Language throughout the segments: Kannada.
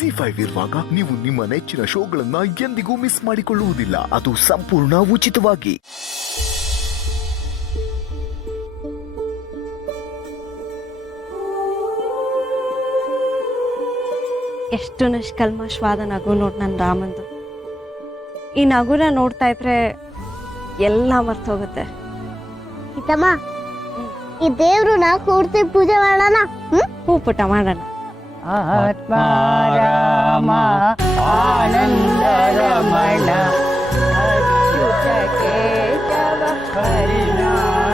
ಜಿ5 ಇರುವಾಗ ನೀವು ನಿಮ್ಮ ನೆಚ್ಚಿನ ಶೋಗಳನ್ನ ಎಂದಿಗೂ ಮಿಸ್ ಮಾಡಿಕೊಳ್ಳುವುದಿಲ್ಲ. ಅದು ಸಂಪೂರ್ಣ ಉಚಿತವಾಗಿ. ಎಷ್ಟು ನಿಷ್ಕಲ್ಮಶವಾದ ನಗು ನೋಡ್ ನನ್ನ ರಾಮಂದು. ಈ ನಗುನ ನೋಡ್ತಾ ಇದ್ರೆ ಎಲ್ಲ ಮರ್ತೋಗುತ್ತೆ. ಇತಮ್ಮ, ಈ ದೇವ್ರನ್ನ ಕೂರ್ತಿ ಪೂಜೆ ಮಾಡೋಣ. ಹೂ ಪುಟ ಮಾಡೋಣ. ಆತ್ಮಾರಾಮ ಆನಂದ ರಮಣ ಅಚ್ಯುತ ಕೇಶವ ಹರಿನಾರಾಯಣ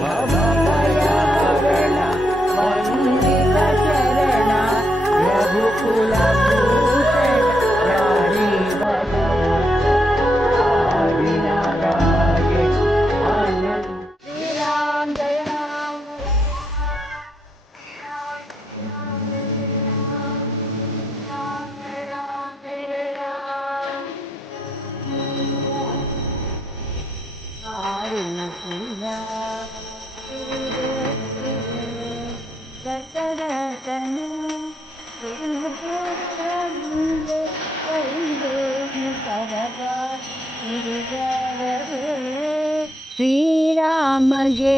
ಭವಭಯಹರಣ ವಂದಿತ ಶರಣ ರಘುಕುಲ ಭೂಷಣ ಹರಿನಾರಾಯಣ ಶ್ರೀರಾಮ ಜಯ ರಾಮ. ಶ್ರೀರಾಮಗೆ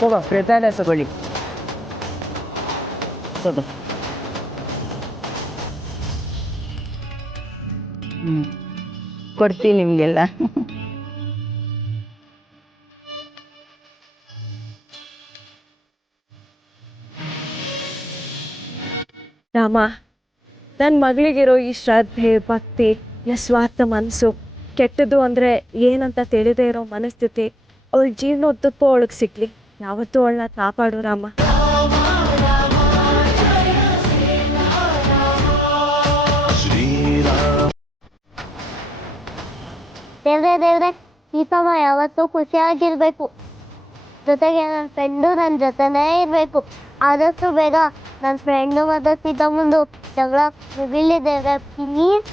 ತಗೋ ಪ್ರಸಾದ ತಗೊಳ್ಳಿ. ತಗೋ. ಕೊಡ್ತೀನಿ ನಿಮಗೆಲ್ಲ. ರಾಮ, ನನ್ನ ಮಗಳಿಗಿರೋ ಈ ಶ್ರದ್ಧೆ, ಭಕ್ತಿ, ನಿಸ್ವಾರ್ಥ ಮನಸ್ಸು, ಕೆಟ್ಟದ್ದು ಅಂದರೆ ಏನಂತ ತಿಳಿದೇ ಇರೋ ಮನಸ್ಥಿತಿ ಅವಳ ಜೀವನೋದ್ದಕ್ಕೂ ಅವಳಿಗೆ ಸಿಗ್ಲಿ. ಯಾವತ್ತೂ ಅವಳನ್ನ ಕಾಪಾಡು ರಾಮ. ದೇವ್ರೆ, ಈತಮ್ಮ ಯಾವತ್ತೂ ಖುಷಿಯಾಗಿರ್ಬೇಕು. ಜೊತೆಗೆ ನನ್ನ ಫ್ರೆಂಡು ನನ್ನ ಜೊತೆನೇ ಇರಬೇಕು. ಆದಷ್ಟು ಬೇಗ ನನ್ನ ಫ್ರೆಂಡು ಮತ್ತು ಸೀತಮ್ಮಂದು ಜಗಳ ಮುಗಿಲಿ ದೇವ್ರೆ, ಪ್ಲೀಸ್.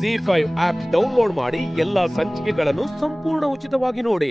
ಜಿ5 ಆಪ್ ಡೌನ್ಲೋಡ್ ಮಾಡಿ ಎಲ್ಲಾ ಸಂಚಿಕೆಗಳನ್ನು ಸಂಪೂರ್ಣ ಉಚಿತವಾಗಿ ನೋಡಿ.